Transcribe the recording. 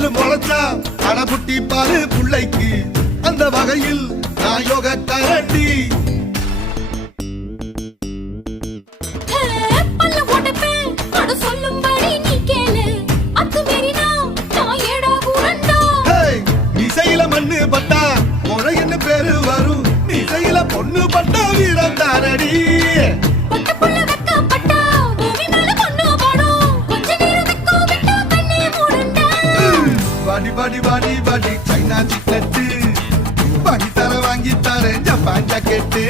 பல்லு முளைச்சா அடபுட்டி பாரு புள்ளைக்கு அந்த வகையில் நான் யோக கரண்டி இசையில மண்ணு பட்டா முறைன்னு பேரு வரும் இசையில பொண்ணு பட்டா வீரம் தானடி பாடி பாடி பாடி சைனா சிக்கெட்டு வாங்கி தர ஜப்பான் ஜாக்கெட்டு